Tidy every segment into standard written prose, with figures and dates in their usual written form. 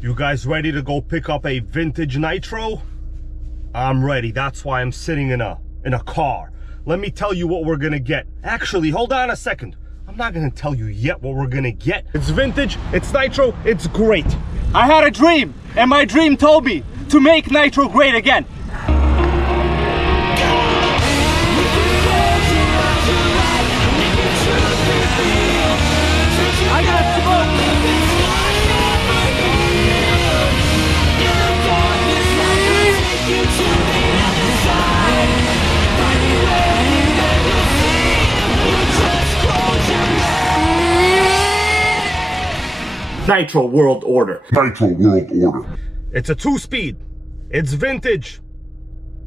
You guys ready to go pick up a vintage Nitro? I'm ready. That's why I'm sitting in a car. Let me tell you what we're gonna get. Actually, hold on a second. I'm not gonna tell you yet what we're gonna get. It's vintage, it's Nitro, it's great. I had a dream, and my dream told me to make Nitro great again. I got smoke. Nitro World Order. Nitro World Order. It's a 2-speed, it's vintage,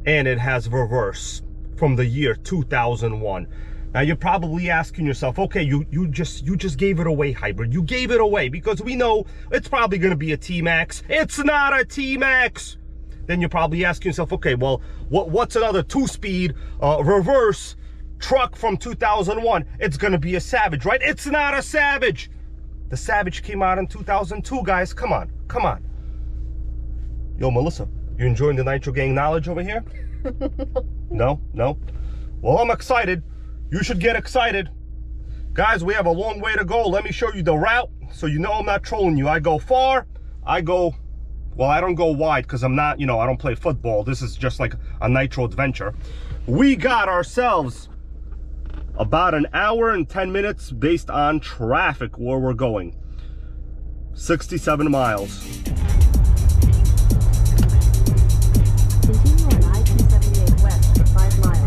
and it has reverse from the year 2001. Now you're probably asking yourself, okay, you just gave it away, hybrid. You gave it away because we know it's probably gonna be a T-Max. It's not a T-Max. Then you're probably asking yourself, okay, well, what's another 2-speed reverse truck from 2001? It's gonna be a Savage, right? It's not a Savage. The Savage came out in 2002, guys. Come on, come on. Yo, Melissa, you enjoying the NItroGang knowledge over here? No? Well, I'm excited. You should get excited. Guys, we have a long way to go. Let me show you the route so you know I'm not trolling you. I go far, well, I don't go wide because I'm not, I don't play football. This is just like a Nitro adventure. We got ourselves about an hour and 10 minutes based on traffic where we're going. 67 miles. Continue on I-278 west for 5 miles.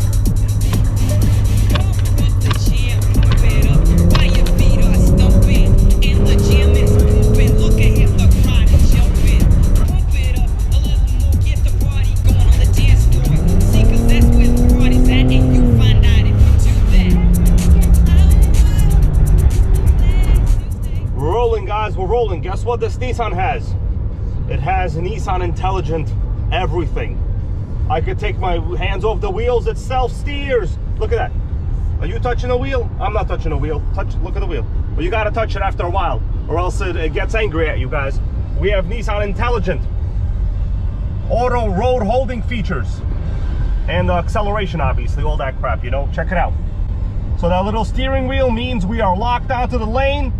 We're rolling. Guess what this Nissan has? It has Nissan Intelligent everything. I could take my hands off the wheels, it self-steers. Look at that. Are you touching the wheel? I'm not touching the wheel. Look at the wheel. Well, you gotta touch it after a while, or else it gets angry at you guys. We have Nissan Intelligent. Auto road holding features. And acceleration, obviously, all that crap, check it out. So that little steering wheel means we are locked onto the lane.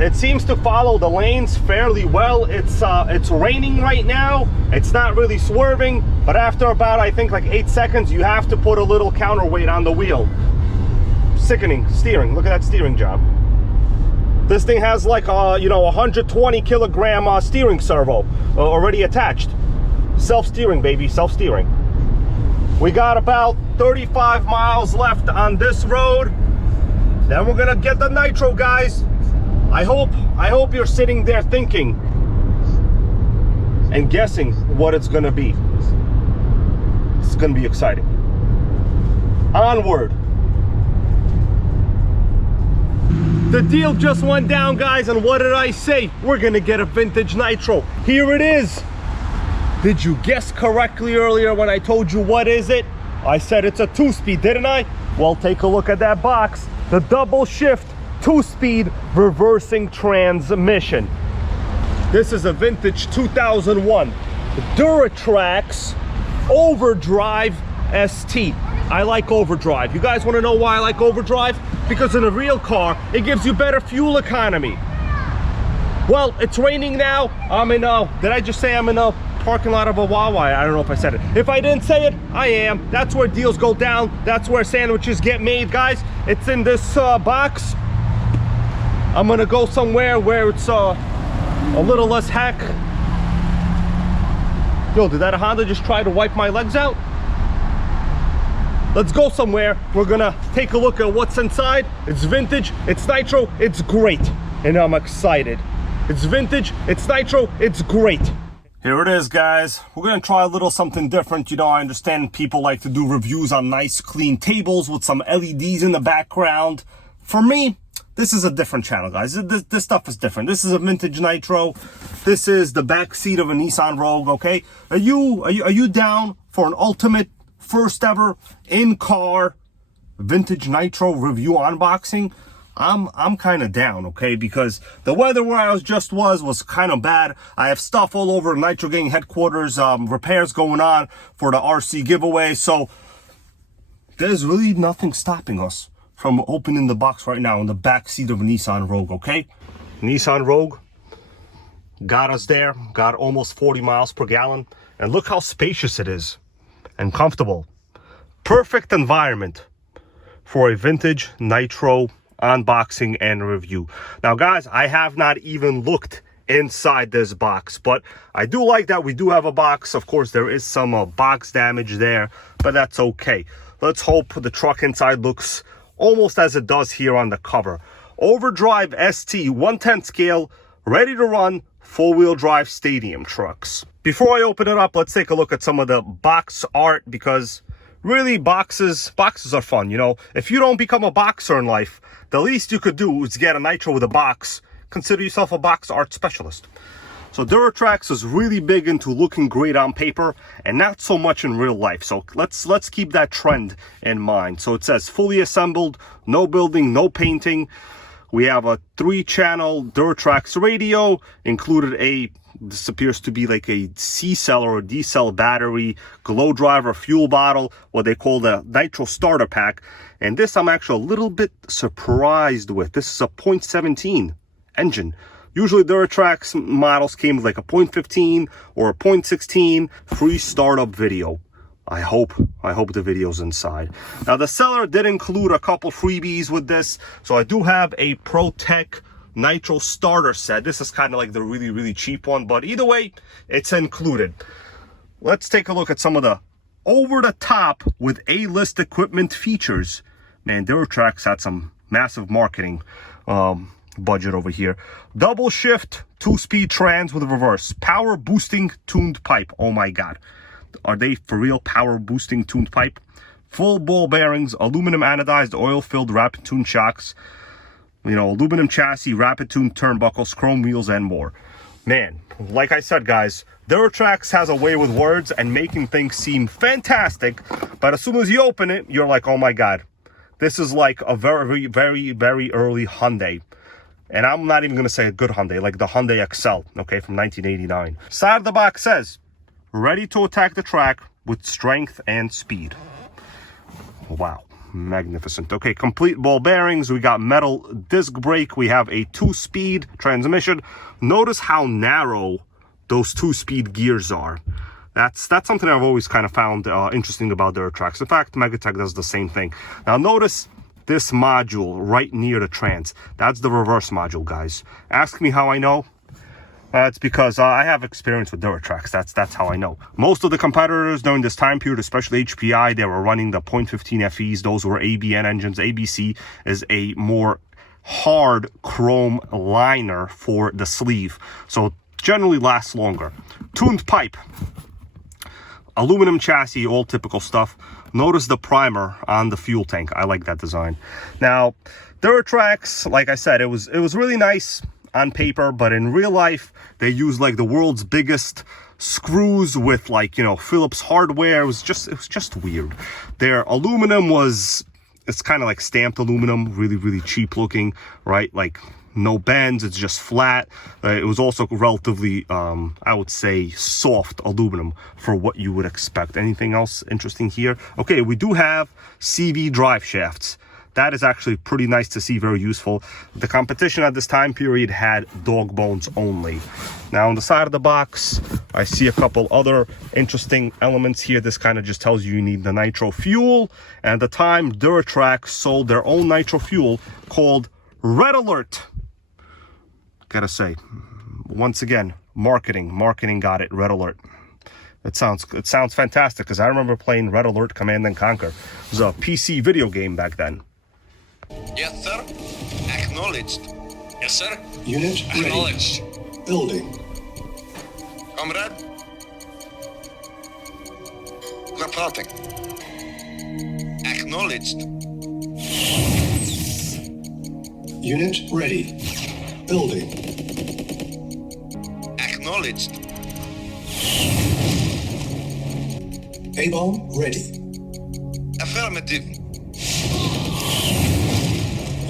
It seems to follow the lanes fairly well. It's raining right now. It's not really swerving, but after about, I think, like 8 seconds, you have to put a little counterweight on the wheel. Sickening steering. Look at that steering job. This thing has like a 120 kilogram steering servo already attached. Self-steering, baby, self-steering. We got about 35 miles left on this road. Then we're gonna get the Nitro, guys. I hope you're sitting there thinking and guessing what it's gonna be. It's gonna be exciting. Onward. The deal just went down, guys, and what did I say? We're gonna get a vintage Nitro. Here it is. Did you guess correctly earlier when I told you what is it? I said it's a 2-speed, didn't I? Well, take a look at that box. The double shift 2-speed reversing transmission. This is a vintage 2001 Duratrax Overdrive ST. I like overdrive. You guys want to know why I like overdrive? Because in a real car, it gives you better fuel economy. Well, it's raining now. Did I just say I'm in a parking lot of a Wawa? I don't know if I said it. If I didn't say it, I am. That's where deals go down. That's where sandwiches get made, guys. It's in this box. I'm gonna go somewhere where it's a little less heck. Yo, did that Honda just try to wipe my legs out? Let's go somewhere. We're gonna take a look at what's inside. It's vintage, it's Nitro, it's great. And I'm excited. It's vintage, it's Nitro, it's great. Here it is, guys. We're gonna try a little something different. I understand people like to do reviews on nice, clean tables with some LEDs in the background. For me, this is a different channel, guys. This stuff is different. This is a vintage Nitro. This is the back seat of a Nissan Rogue, okay? Are you down for an ultimate, first ever, in-car, vintage Nitro review unboxing? I'm kind of down, okay? Because the weather where I was kind of bad. I have stuff all over NItroGang headquarters, repairs going on for the RC giveaway. So there's really nothing stopping us from opening the box right now in the back seat of a Nissan Rogue, okay? Nissan Rogue got us there, got almost 40 miles per gallon. And look how spacious it is and comfortable. Perfect environment for a vintage Nitro unboxing and review. Now guys, I have not even looked inside this box, but I do like that we do have a box. Of course, there is some box damage there, but that's okay. Let's hope the truck inside looks almost as it does here on the cover. Overdrive ST 1/10 scale, ready to run, four-wheel drive stadium trucks. Before I open it up, let's take a look at some of the box art, because really boxes are fun, you know. If you don't become a boxer in life, the least you could do is get a Nitro with a box. Consider yourself a box art specialist. So Duratrax is really big into looking great on paper and not so much in real life. So let's keep that trend in mind. So it says fully assembled, no building, no painting. We have a 3-channel Duratrax radio, included this appears to be like a C-cell or a D-cell battery, glow driver, fuel bottle, what they call the Nitro starter pack. And this I'm actually a little bit surprised with. This is a 0.17 engine. Usually Duratrax models came with like a 0.15 or a 0.16 free startup video. I hope the video's inside. Now the seller did include a couple freebies with this. So I do have a ProTech Nitro starter set. This is kind of like the really cheap one, but either way, it's included. Let's take a look at some of the over-the-top with A-list equipment features. Man, Duratrax had some massive marketing budget over here. Double shift, 2-speed trans with reverse, power boosting tuned pipe. Oh my god, are they for real? Power boosting tuned pipe, full ball bearings, aluminum anodized oil filled rapid tune shocks, you know, aluminum chassis, rapid tune turnbuckles, chrome wheels, and more. Man, like I said, guys, Duratrax has a way with words and making things seem fantastic, but as soon as you open it, you're like, oh my god, this is like a very early Hyundai. And I'm not even going to say a good Hyundai, like the Hyundai Excel, okay, from 1989. Side of the box says, ready to attack the track with strength and speed. Wow. Magnificent. Okay, complete ball bearings. We got metal disc brake. We have a 2-speed transmission. Notice how narrow those 2-speed gears are. That's something I've always kind of found interesting about Duratrax. In fact, Megatech does the same thing. Now notice this module right near the trans. That's the reverse module, guys. Ask me how I know. It's because I have experience with Duratrax. That's how I know. Most of the competitors during this time period, especially HPI, they were running the 0.15 FEs. Those were ABN engines. ABC is a more hard chrome liner for the sleeve, so generally lasts longer. Tuned pipe, aluminum chassis, all typical stuff. Notice the primer on the fuel tank. I like that design. Now, Duratrax, like I said, it was really nice on paper, but in real life they use like the world's biggest screws with, like, you know, Phillips hardware. It was just weird. Their aluminum it's kind of like stamped aluminum, really cheap looking, right? Like no bends, it's just flat. It was also relatively I would say soft aluminum for what you would expect. Anything else interesting here? Okay, we do have CV drive shafts. That is actually pretty nice to see, very useful. The competition at this time period had dog bones only. Now on the side of the box, I see a couple other interesting elements here. This kind of just tells you need the Nitro fuel. And at the time, Duratrax sold their own Nitro fuel called Red Alert. Gotta say, once again, marketing got it, Red Alert. It sounds fantastic, because I remember playing Red Alert Command and Conquer. It was a PC video game back then. Yes, sir. Acknowledged. Yes, sir. Unit Acknowledged. ready. Building. Comrade. Reporting. Acknowledged. Unit ready. Building. Acknowledged. A-bomb ready. Affirmative.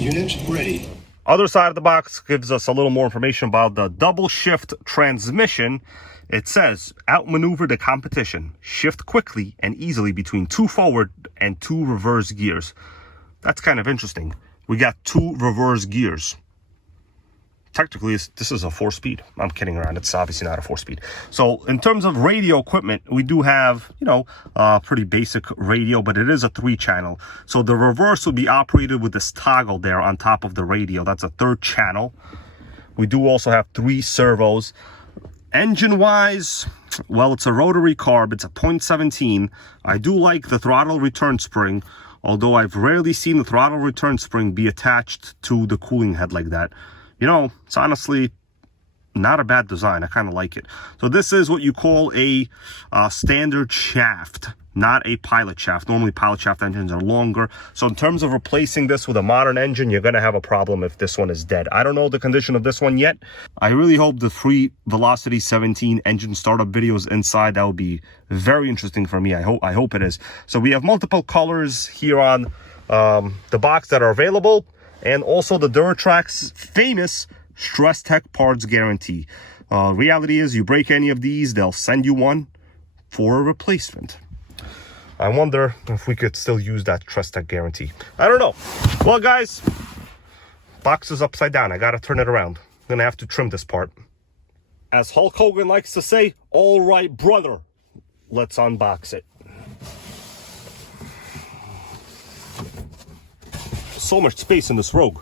Unit ready. Other side of the box gives us a little more information about the double shift transmission. It says, outmaneuver the competition. Shift quickly and easily between 2 forward and 2 reverse gears. That's kind of interesting. We got 2 reverse gears. Technically, this is a 4-speed. I'm kidding around. It's obviously not a 4-speed. So in terms of radio equipment, we do have, you know, pretty basic radio, but it is a 3-channel. So the reverse will be operated with this toggle there on top of the radio. That's a 3rd channel. We do also have 3 servos. Engine-wise, well, it's a rotary carb. It's a 0.17. I do like the throttle return spring, although I've rarely seen the throttle return spring be attached to the cooling head like that. You know, it's honestly not a bad design. I kind of like it. So this is what you call a standard shaft, not a pilot shaft. Normally pilot shaft engines are longer. So in terms of replacing this with a modern engine, you're going to have a problem if this one is dead. I don't know the condition of this one yet. I really hope the free Velocity 17 engine startup videos inside. That would be very interesting for me. I hope it is. So we have multiple colors here on the box that are available. And also the Duratrax famous Stress Tech parts guarantee. Reality is, you break any of these, they'll send you one for a replacement. I wonder if we could still use that Stress Tech guarantee. I don't know. Well, guys, box is upside down. I gotta turn it around. I'm gonna have to trim this part. As Hulk Hogan likes to say, all right, brother, let's unbox it. So much space in this Rogue.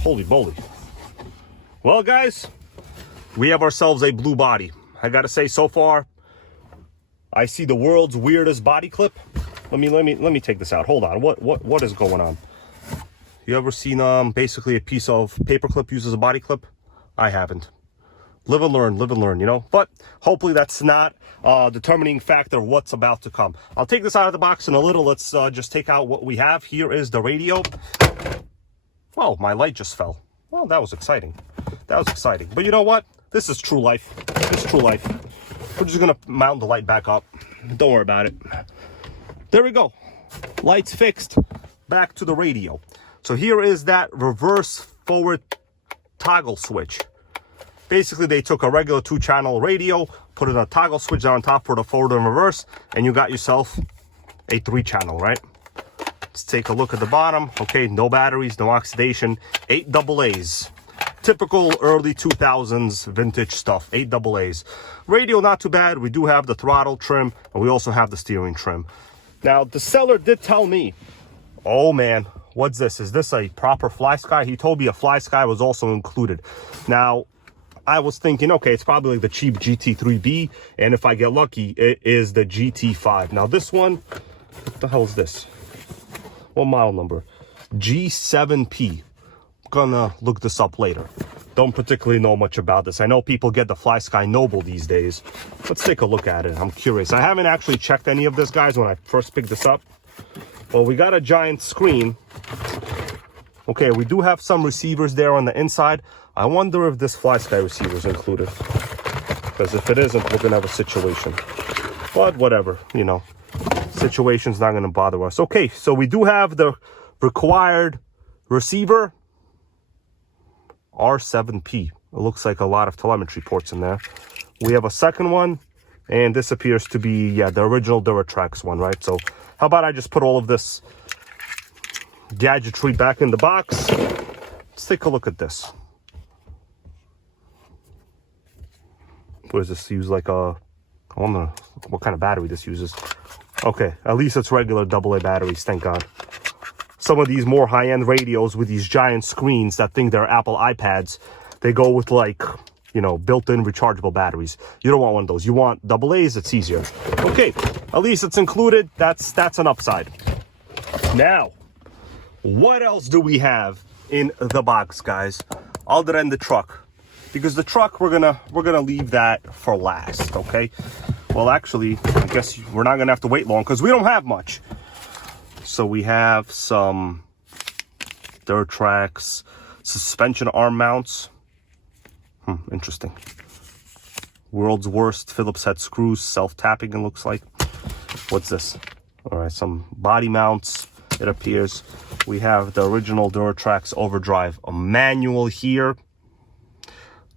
Holy moly. Well, guys, we have ourselves a blue body. I gotta say, so far, I see the world's weirdest body clip. Let me take this out. Hold on. What is going on? You ever seen basically a piece of paper clip used as a body clip? I haven't. Live and learn, you know? But hopefully that's not a determining factor of what's about to come. I'll take this out of the box in a little. Let's just take out what we have. Here is the radio. Oh, my light just fell. Well, that was exciting. That was exciting. But you know what? This is true life. This is true life. We're just gonna mount the light back up. Don't worry about it. There we go. Lights fixed. Back to the radio. So here is that reverse forward toggle switch. Basically, they took a regular 2-channel radio, put in a toggle switch on top for the forward and reverse, and you got yourself a 3-channel, right? Let's take a look at the bottom. Okay, no batteries, no oxidation, 8 AA's. Typical early 2000s vintage stuff, 8 AA's. Radio, not too bad. We do have the throttle trim, and we also have the steering trim. Now, the seller did tell me, oh man, what's this? Is this a proper fly sky? He told me a fly sky was also included. Now, I was thinking, okay, it's probably like the cheap GT3B, and if I get lucky, it is the GT5. Now this one, what the hell is this? What model number? G7P. Gonna look this up later. Don't particularly know much about this. I know people get the Fly Sky Noble these days. Let's take a look at it. I'm curious. I haven't actually checked any of this, guys, when I first picked this up. Well, we got a giant screen. Okay, we do have some receivers there on the inside. I wonder if this Fly Sky receiver is included. Because if it isn't, we're gonna have a situation. But whatever, you know. Situation's not gonna bother us. Okay, so we do have the required receiver. R7P. It looks like a lot of telemetry ports in there. We have a second one, and this appears to be, yeah, the original Duratrax one, right? So how about I just put all of this gadgetry back in the box. Let's take a look at this. What does this use? Like a, I wonder what kind of battery this uses. Okay, at least it's regular AA batteries, thank God. Some of these more high-end radios with these giant screens that think they're Apple iPads, they go with, like, you know, built-in rechargeable batteries. You don't want one of those. You want AA's, it's easier. Okay, at least it's included. That's an upside. Now, what else do we have in the box, guys, other than the truck? Because the truck, we're gonna leave that for last, okay? Well, actually, I guess we're not gonna have to wait long because we don't have much. So we have some Duratrax suspension arm mounts. Interesting. World's worst Phillips head screws, self-tapping, it looks like. What's this? All right, some body mounts. it appears. We have the original Duratrax Overdrive, a manual here.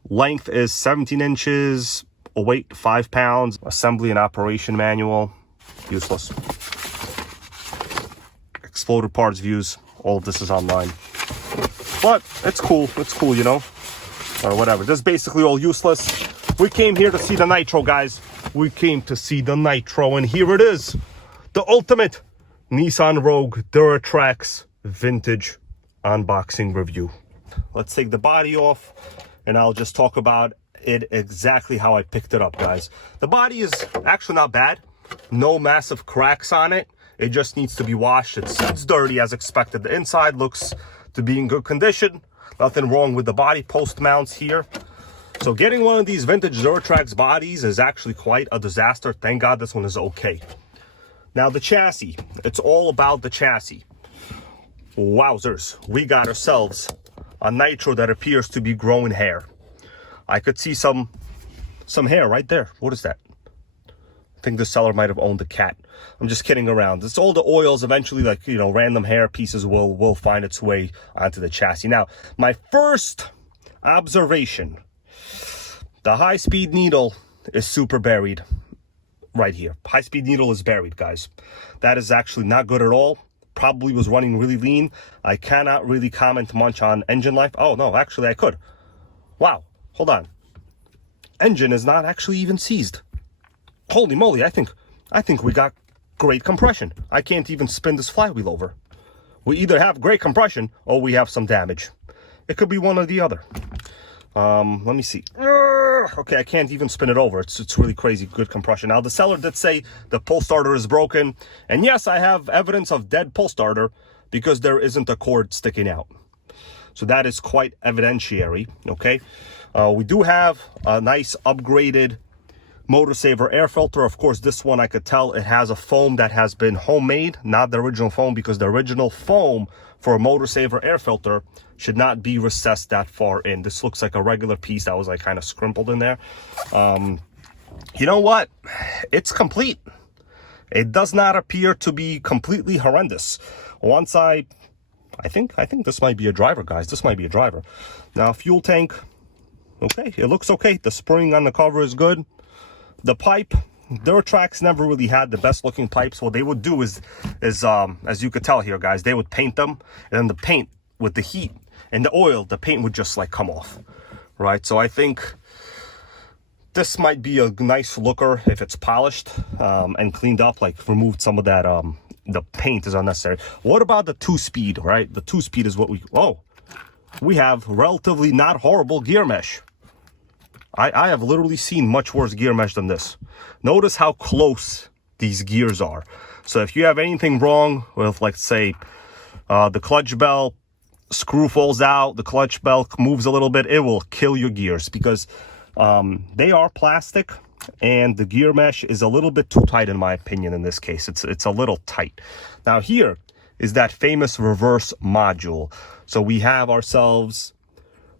Length is 17 inches, weight 5 pounds, assembly and operation manual, useless. Exploded parts views, all of this is online. But it's cool, you know, or whatever. This is basically all useless. We came here to see the Nitro, guys. We came to see the Nitro, and here it is. The ultimate Nissan Rogue Duratrax vintage unboxing review. Let's take the body off, and I'll just talk about it exactly how I picked it up, guys. The body is actually not bad. No massive cracks on it. It just needs to be washed. It's dirty as expected. The inside looks to be in good condition. Nothing wrong with the body post mounts here. So getting one of these vintage Duratrax bodies is actually quite a disaster. Thank God this one is okay. Now the chassis, it's all about the chassis. Wowzers, we got ourselves a Nitro that appears to be growing hair. I could see some hair right there. What is that? I think the seller might have owned a cat. I'm just kidding around. It's all the oils. Eventually, like, you know, random hair pieces will find its way onto the chassis. Now, my first observation, the high-speed needle is super buried right here. High-speed needle is buried, guys. That is actually not good at all. Probably was running really lean. I cannot really comment much on engine life. Oh, no, actually I could. Wow, hold on. Engine is not actually even seized. Holy moly, I think we got great compression. I can't even spin this flywheel over. We either have great compression or we have some damage. It could be one or the other. Let me see. Okay, I can't even spin it over. It's really crazy good compression. Now, the seller did say the pull starter is broken. And yes, I have evidence of dead pull starter because there isn't a cord sticking out. So that is quite evidentiary, okay? We do have a nice upgraded motor saver air filter. Of course, this one I could tell it has a foam that has been homemade, not the original foam, because the original foam for a motor saver air filter should not be recessed that far in. This looks like a regular piece that was like kind of scrimpled in there. You know what? It's complete. It does not appear to be completely horrendous. Once I think this might be a driver, guys. This might be a driver. Now, fuel tank, okay, it looks okay. The spring on the cover is good. The pipe, Duratrax never really had the best looking pipes. What they would do is as you could tell here, guys, they would paint them, and then the paint with the heat and the oil, the paint would just like come off, right? So I think this might be a nice looker if it's polished and cleaned up, like removed some of that, the paint is unnecessary. What about the 2-speed, right? The 2-speed is what we have relatively not horrible gear mesh. I have literally seen much worse gear mesh than this. Notice how close these gears are. So if you have anything wrong with, like, say, the clutch bell screw falls out, the clutch bell moves a little bit, it will kill your gears because they are plastic and the gear mesh is a little bit too tight in my opinion in this case. It's a little tight. Now here is that famous reverse module. So we have ourselves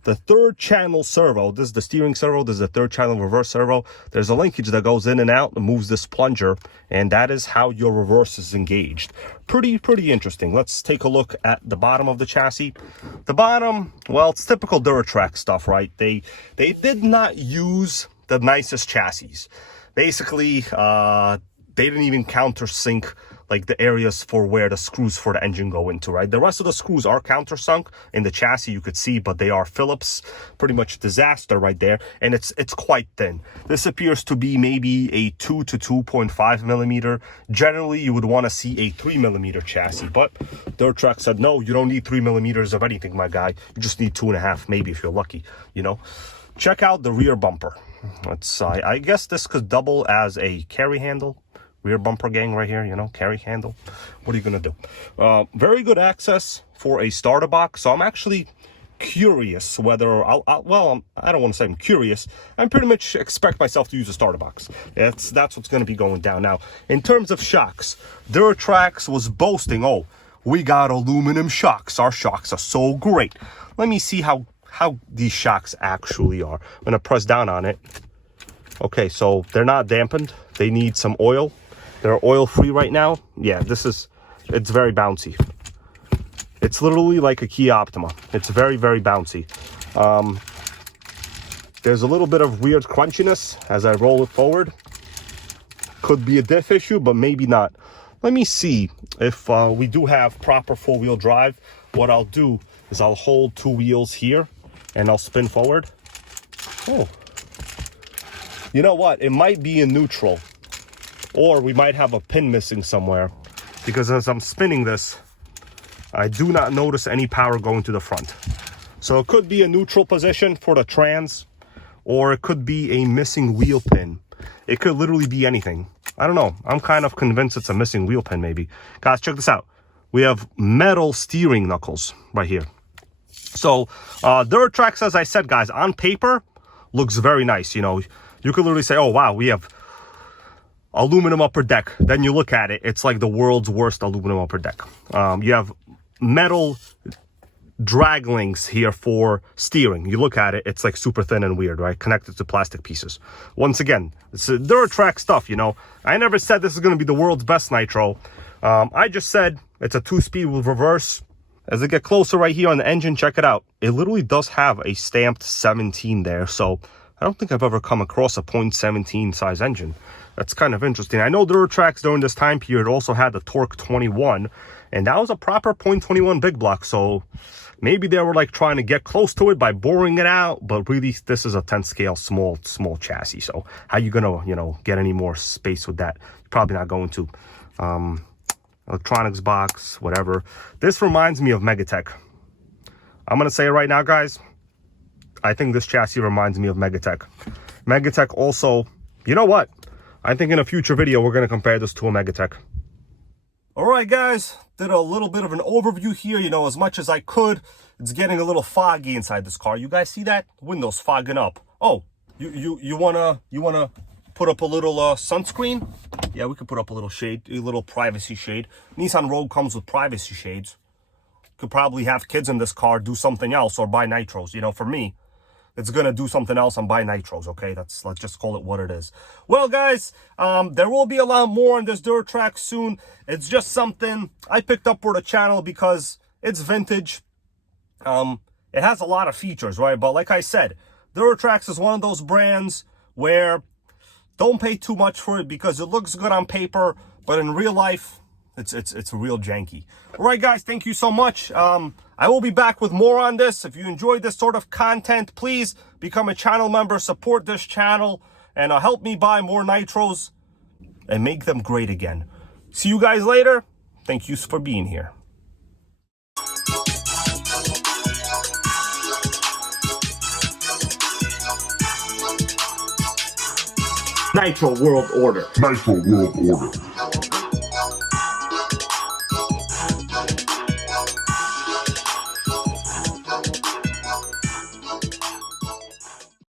the 3rd channel servo. This is the steering servo. This is the 3rd channel reverse servo. There's a linkage that goes in and out and moves this plunger, and that is how your reverse is engaged. Pretty interesting. Let's take a look at the bottom of the chassis. The bottom, well, it's typical Duratrax stuff, right? They did not use the nicest chassis. Basically, they didn't even countersink like the areas for where the screws for the engine go into, right? The rest of the screws are countersunk in the chassis, you could see, but they are Phillips. Pretty much disaster right there, and it's quite thin. This appears to be maybe a 2 to 2.5 millimeter. Generally, you would want to see a 3 millimeter chassis, but Duratrax said, no, you don't need 3 millimeters of anything, my guy. You just need 2.5, maybe if you're lucky, you know? Check out the rear bumper. I guess this could double as a carry handle. Rear bumper gang right here, you know, carry handle. What are you gonna do? Very good access for a starter box. So I'm actually curious whether well, I don't want to say I'm curious. I pretty much expect myself to use a starter box. That's what's going to be going down. Now, in terms of shocks, Duratrax was boasting, oh, we got aluminum shocks. Our shocks are so great. Let me see how these shocks actually are. I'm gonna press down on it. Okay, so they're not dampened. They need some oil. They're oil free right now. Yeah, this is it's very bouncy. It's literally like a Kia Optima. It's very, very bouncy. There's a little bit of weird crunchiness as I roll it forward. Could be a diff issue, but maybe not. Let me see if we do have proper four-wheel drive. What I'll do is I'll hold two wheels here and I'll spin forward. Oh, you know what? It might be in neutral, or we might have a pin missing somewhere, because as I'm spinning this, I do not notice any power going to the front. So it could be a neutral position for the trans, or it could be a missing wheel pin. It could literally be anything. I don't know. I'm kind of convinced it's a missing wheel pin maybe. Guys, check this out. We have metal steering knuckles right here. So Duratrax, as I said, guys, on paper looks very nice. You know, you could literally say, oh wow, we have aluminum upper deck. Then you look at it, it's like the world's worst aluminum upper deck. You have metal drag links here for steering. You look at it, it's like super thin and weird, right? Connected to plastic pieces. Once again, it's Duratrax stuff, you know. I never said this is going to be the world's best Nitro. I just said it's a 2-speed with reverse. As I get closer right here on the engine, check it out. It literally does have a stamped 17 there. So I don't think I've ever come across a .17 size engine. That's kind of interesting. I know Duratrax during this time period also had the Torque 21, and that was a proper .21 big block. So maybe they were like trying to get close to it by boring it out, but really this is a 10 scale small chassis. So how you gonna, you know, get any more space with that? You're probably not going to. Electronics box, whatever. This reminds me of Megatech. I'm gonna say it right now, guys. I think this chassis reminds me of Megatech. Megatech also, you know what? I think in a future video, we're gonna compare this to a Megatech. All right, guys, did a little bit of an overview here, you know, as much as I could. It's getting a little foggy inside this car. You guys see that? Windows fogging up. Oh, you wanna put up a little sunscreen? Yeah, we could put up a little shade, a little privacy shade. Nissan Rogue comes with privacy shades. Could probably have kids in this car do something else or buy nitros. You know, for me, it's gonna do something else and buy nitros, okay? Let's just call it what it is. Well, guys, there will be a lot more on this Duratrax soon. It's just something I picked up for the channel because it's vintage. It has a lot of features, right? But like I said, Duratrax is one of those brands where don't pay too much for it because it looks good on paper, but in real life, it's real janky. All right, guys, thank you so much. I will be back with more on this. If you enjoyed this sort of content, please become a channel member, support this channel, and help me buy more nitros and make them great again. See you guys later. Thank you for being here. Nitro World Order. Nitro World Order.